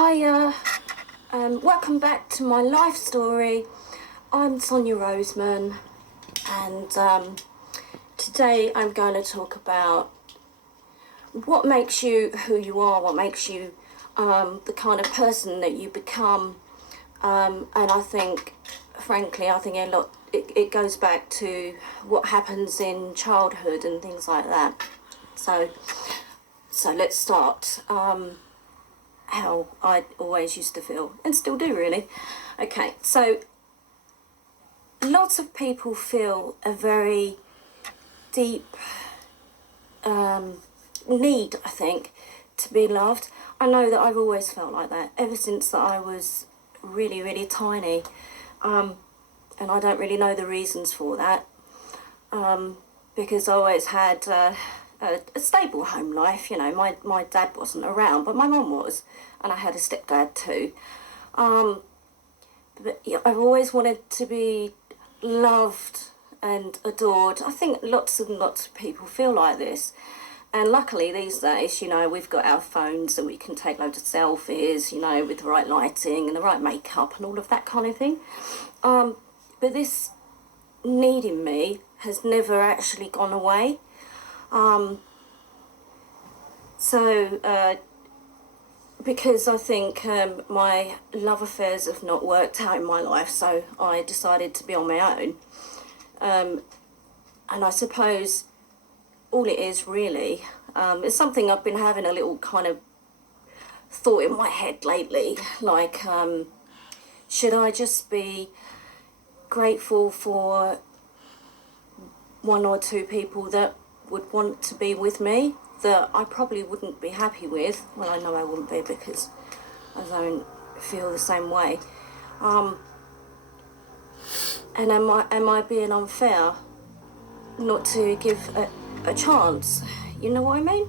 Hiya, welcome back to my life story. I'm Sonny Roseman, and today I'm going to talk about what makes you who you are, what makes you the kind of person that you become. And I think, frankly, a lot, it goes back to what happens in childhood and things like that. So let's start. How I always used to feel, and still do really. Okay, so lots of people feel a very deep need, I think, to be loved. I know that I've always felt like that ever since that I was really, really tiny, and I don't really know the reasons for that, because I always had a stable home life. You know, my dad wasn't around, but my mum was, and I had a stepdad too. But yeah, I've always wanted to be loved and adored. I think lots and lots of people feel like this. And luckily these days, you know, we've got our phones and we can take loads of selfies, you know, with the right lighting and the right makeup and all of that kind of thing. But this need in me has never actually gone away. Because I think my love affairs have not worked out in my life, so I decided to be on my own. And I suppose all it is really is something I've been having a little kind of thought in my head lately, like, should I just be grateful for one or two people that would want to be with me, that I probably wouldn't be happy with? Well, I know I wouldn't be, because I don't feel the same way. And am I being unfair not to give a chance? You know what I mean?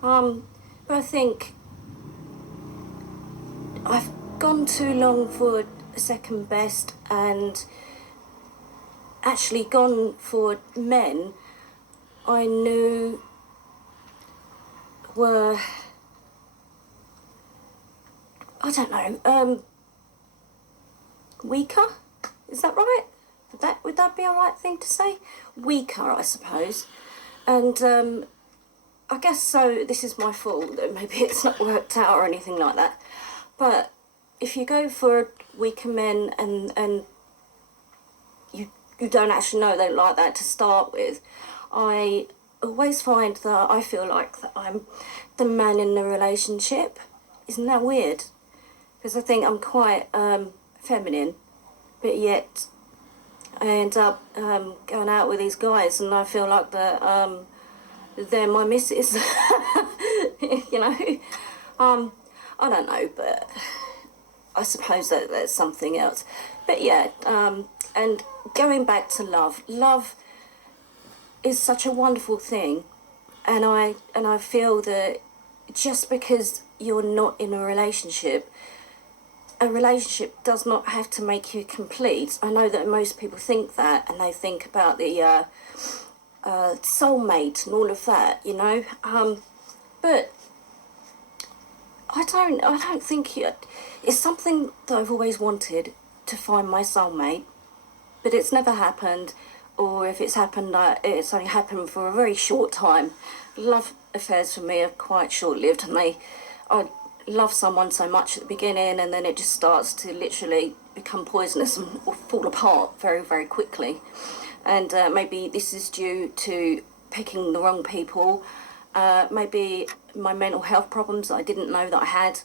But I think I've gone too long for second best, and actually gone for men I knew were, I don't know, weaker? Is that right? Would that be a right thing to say? Weaker, I suppose. And I guess so. This is my fault that maybe it's not worked out or anything like that. But if you go for weaker men and you don't actually know they like that to start with, I always find that I feel like that I'm the man in the relationship. Isn't that weird? Because I think I'm quite feminine, but yet I end up going out with these guys and I feel like that they're my missus. You know? I don't know, but I suppose that that's something else. But yeah, and going back to love is such a wonderful thing, and I feel that just because you're not in a relationship does not have to make you complete. I know that most people think that, and they think about the soulmate and all of that, you know, but I don't think it's something that I've always wanted, to find my soulmate, but it's never happened. Or if it's happened, it's only happened for a very short time. Love affairs for me are quite short-lived, and I love someone so much at the beginning, and then it just starts to literally become poisonous and fall apart very, very quickly. And maybe this is due to picking the wrong people, maybe my mental health problems that I didn't know that I had,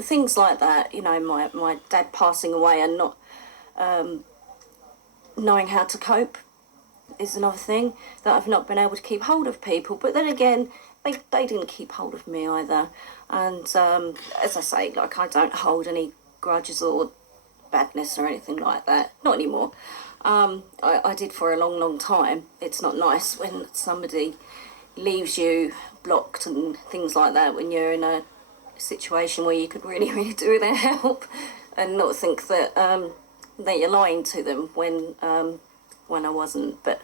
things like that, you know, my dad passing away and not knowing how to cope is another thing, that I've not been able to keep hold of people. But then again, they didn't keep hold of me either. And as I say, like, I don't hold any grudges or badness or anything like that, not anymore. I did for a long, long time. It's not nice when somebody leaves you blocked and things like that, when you're in a situation where you could really, really do with their help, and not think that that you're lying to them when I wasn't. But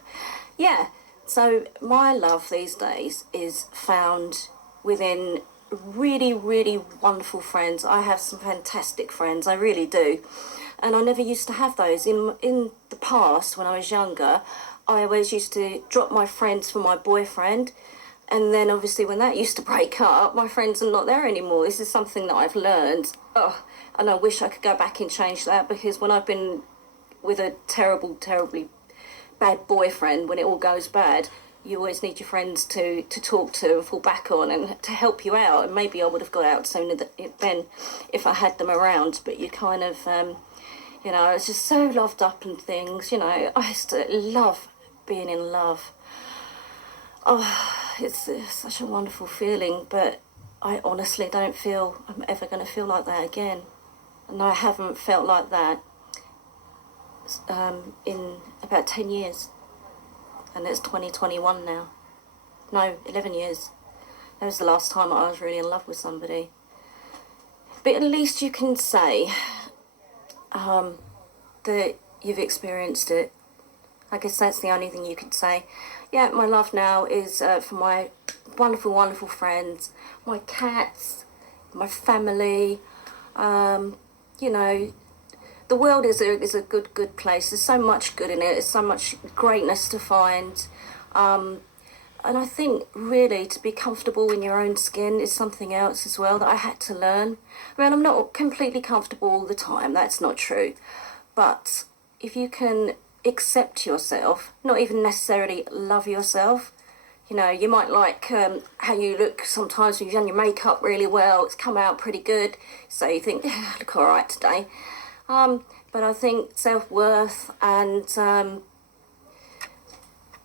yeah, so my love these days is found within really, really wonderful friends. I have some fantastic friends, I really do. And I never used to have those. In the past, when I was younger, I always used to drop my friends for my boyfriend. And then obviously when that used to break up, my friends are not there anymore. This is something that I've learned. Oh, and I wish I could go back and change that, because when I've been with a terribly bad boyfriend, when it all goes bad, you always need your friends to talk to and fall back on and to help you out. And maybe I would have got out sooner then if I had them around. But you kind of, you know, I was just so loved up and things. You know, I used to love being in love. Oh, it's such a wonderful feeling, but I honestly don't feel I'm ever going to feel like that again. And I haven't felt like that in about 10 years. And it's 2021 now. No, 11 years. That was the last time I was really in love with somebody. But at least you can say that you've experienced it. I guess that's the only thing you could say. Yeah, my love now is for my wonderful, wonderful friends, my cats, my family. You know, the world is a good place. There's so much good in it. There's so much greatness to find. And I think really to be comfortable in your own skin is something else as well that I had to learn. I mean, I'm not completely comfortable all the time. That's not true. But if you can accept yourself, not even necessarily love yourself. You know, you might like how you look sometimes when you've done your makeup really well. It's come out pretty good. So you think, yeah, I look all right today. But I think self-worth and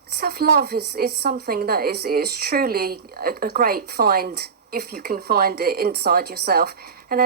self-love is something that is truly a great find if you can find it inside yourself. And